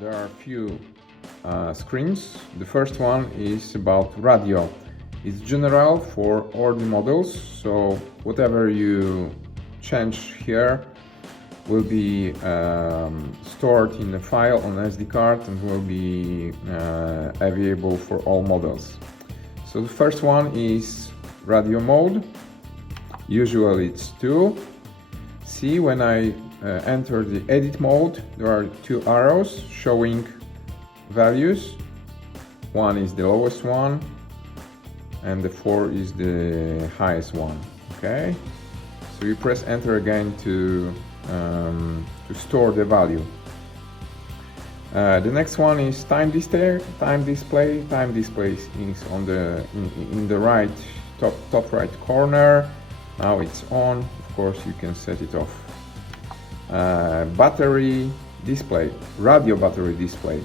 there are a few screens. The first one is about radio. It's general for all the models, so whatever you change here will be stored in a file on SD card and will be available for all models. So the first one is radio mode. Usually it's 2. See, when I enter the edit mode, there are 2 arrows showing values. One is the lowest one and the 4 is the highest one. Okay, so you press enter again to store the value. The next one is time display. Time display is on the in the right top right corner. Now it's on. Of course, you can set it off. Battery display, radio battery display.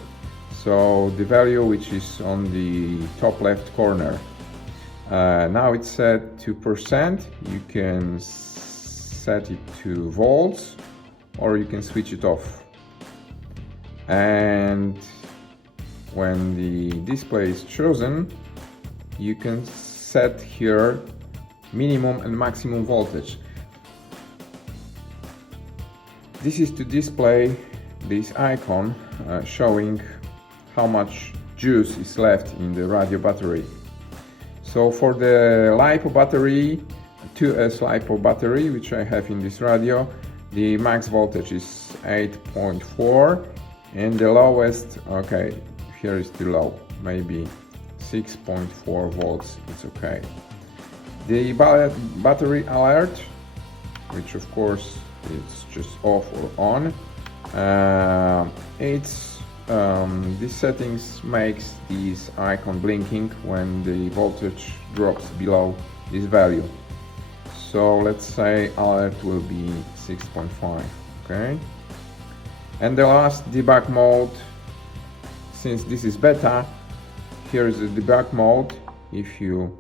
So the value which is on the top left corner. Now it's set to %. You can set it to volts, or you can switch it off. And when the display is chosen, you can set here minimum and maximum voltage. This is to display this icon showing how much juice is left in the radio battery. So for the LiPo battery, 2S LiPo battery, which I have in this radio, the max voltage is 8.4 and the lowest, okay, here is the low, maybe 6.4 volts, it's okay. The battery alert, which of course it's just off or on, these settings makes this icon blinking when the voltage drops below this value. So let's say alert will be 6.5, okay? And the last, debug mode. Since this is beta, here is the debug mode. If you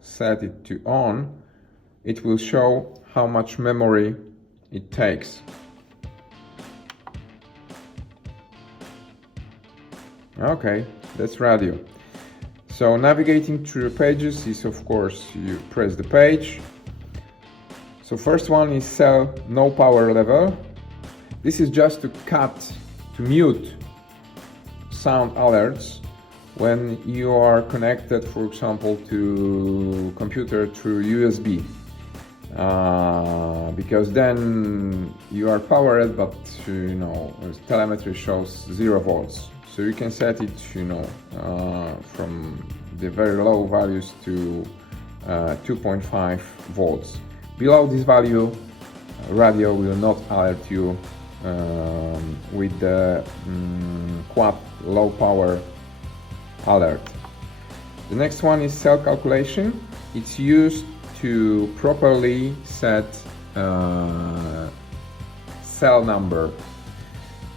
set it to on, it will show how much memory it takes. Okay, that's radio. So navigating through the pages is, of course, you press the page. So first one is cell no power level. This is just to mute sound alerts when you are connected, for example, to computer through USB. Because then you are powered, but telemetry shows 0 volts. So you can set it, from the very low values to 2.5 volts. Below this value, radio will not alert you with the quad low power alert. The next one is cell calculation. It's used to properly set cell number.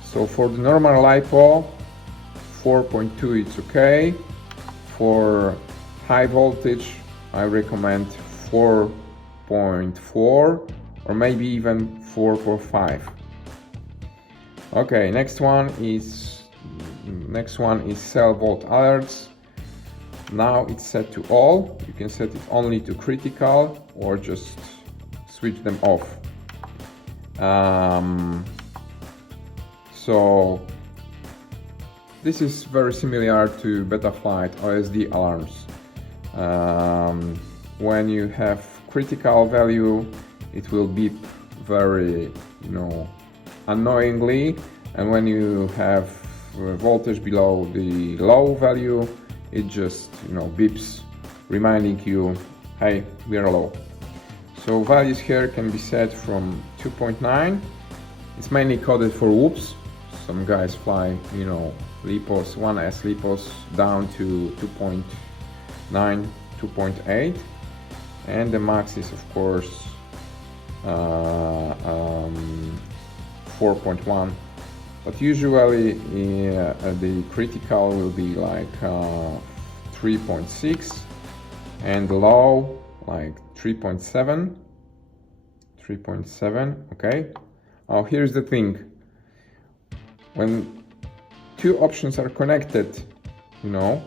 So for the normal LiPo, 4.2 it's okay. For high voltage, I recommend 4.4 or maybe even 4.5. Okay, next one is cell volt alerts. Now it's set to all. You can set it only to critical or just switch them off. So this is very similar to Betaflight OSD alarms. When you have critical value, it will beep very, annoyingly, and when you have voltage below the low value, it just, beeps, reminding you, hey, we are low. So values here can be set from 2.9. It's mainly coded for whoops. Some guys fly, LiPos, 1S LiPos down to 2.9, 2.8, and the max is of course 4.1, but usually the critical will be like 3.6 and low like 3.7. Okay. Oh, here's the thing. when two options are connected, you know,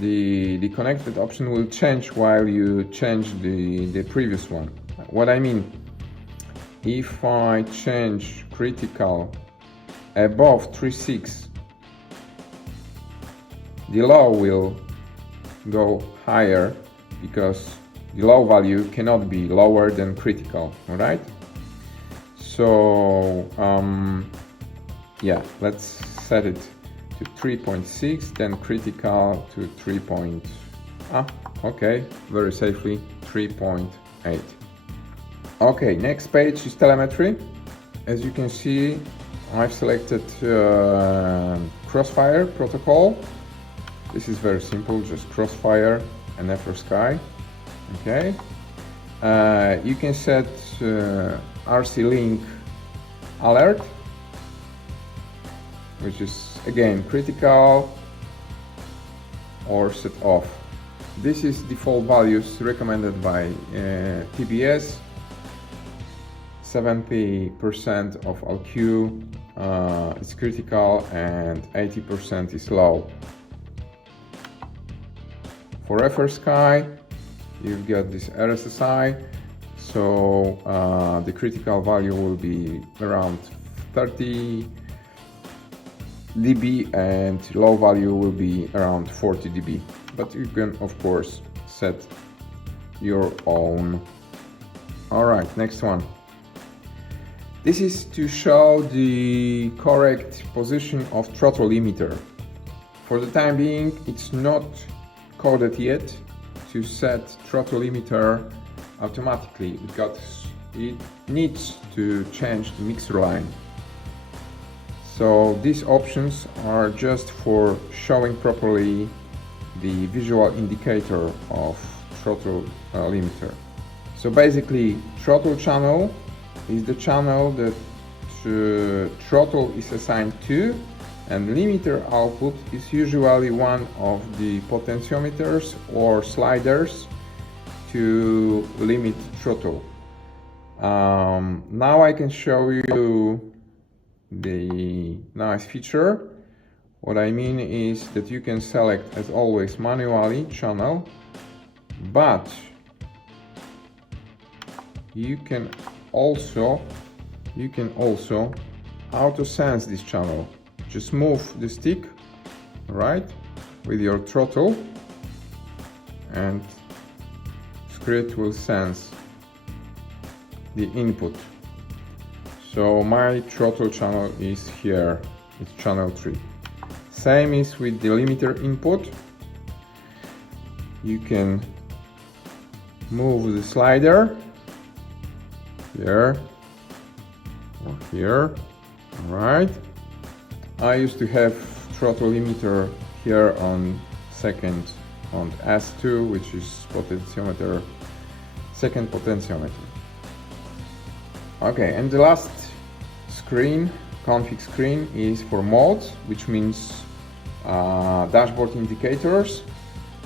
the connected option will change while you change the previous one. What I mean, if I change critical above 3.6, the low will go higher because the low value cannot be lower than critical, all right? So yeah, let's set it to 3.6, then critical to 3. Okay, very safely 3.8. Okay, next page is telemetry. As you can see, I've selected Crossfire protocol. This is very simple, just Crossfire and FrSky. Okay, you can set RC link alert, which is again critical, or set off. This is default values recommended by TBS. 70% of LQ is critical and 80% is low. For FrSky, you've got this RSSI, so the critical value will be around 30 dB and low value will be around 40 dB. But you can of course set your own. Alright, next one. This is to show the correct position of throttle limiter. For the time being, it's not coded yet to set throttle limiter automatically because it needs to change the mixer line. So these options are just for showing properly the visual indicator of throttle limiter. So basically, throttle channel is the channel that throttle is assigned to, and limiter output is usually one of the potentiometers or sliders to limit throttle. Now I can show you the nice feature. What I mean is that you can select, as always, manually channel, but you can also auto sense this channel. Just move the stick right with your throttle and script will sense the input. So my throttle channel is here, it's channel 3. Same is with the limiter input. You can move the slider here or here. Alright. I used to have throttle limiter here on second on S2, which is potentiometer, second potentiometer. Okay, and the last screen, config screen, is for modes, which means dashboard indicators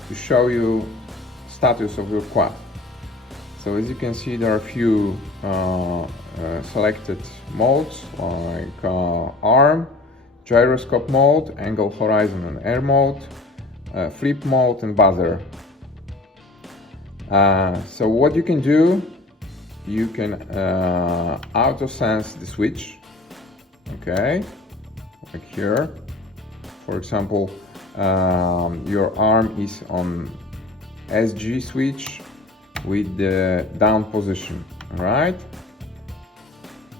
to show you status of your quad. So as you can see, there are a few selected modes like arm, gyroscope mode, angle, horizon and air mode, flip mode and buzzer. So what you can do, you can auto sense the switch, okay, like here. For example, your arm is on SG switch with the down position, right?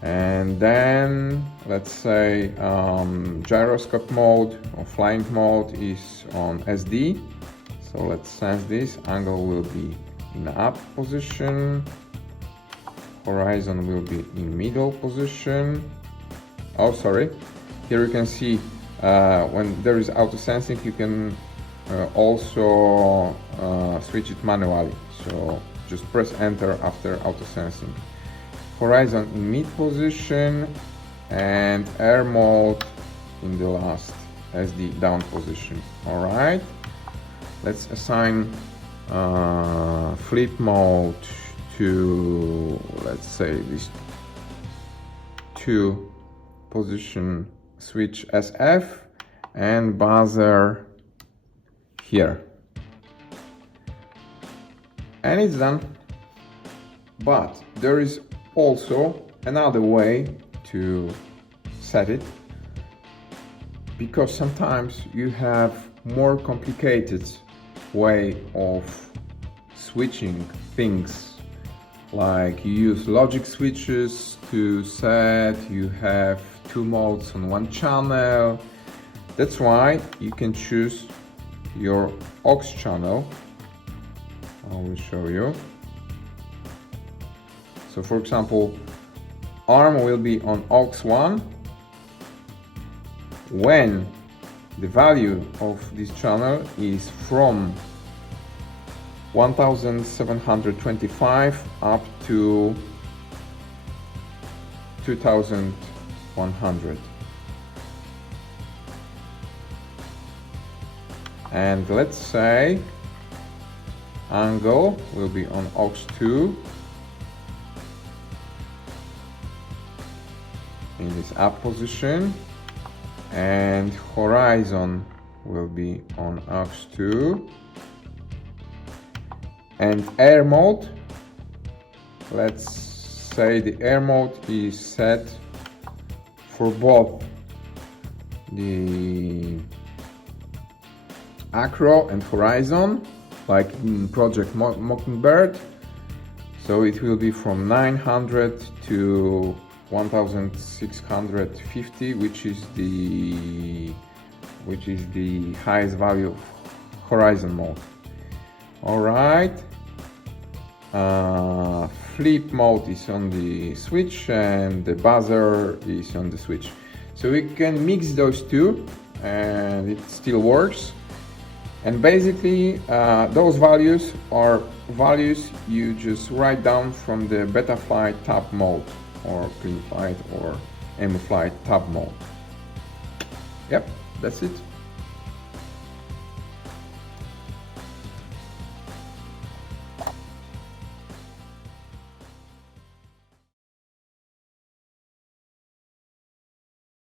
And then let's say gyroscope mode or flying mode is on SD. So let's sense this. Angle will be in up position. Horizon will be in middle position. Oh, sorry. Here you can see when there is auto sensing, you can also switch it manually. So just press enter after auto sensing. Horizon in mid position and air mode in the last SD down position. All right, let's assign flip mode to, let's say, this 2 position switch SF and buzzer here. And it's done. But there is also another way to set it, because sometimes you have more complicated way of switching things, like you use logic switches to set, you have two modes on one channel. That's why you can choose your aux channel. I will show you. So for example, ARM will be on aux 1 when the value of this channel is from 1725 up to 2100. And let's say angle will be on aux 2 in this up position, and horizon will be on aux 2, and air mode, let's say the air mode is set for both the acro and horizon, like in Project Mockingbird. So it will be from 900 to 1650, which is the highest value of horizon mode. All right. Flip mode is on the switch and the buzzer is on the switch. So we can mix those two and it still works. And basically those values are values you just write down from the Betaflight tab mode or CleanFlight or AIM-Flight tab mode. Yep, that's it.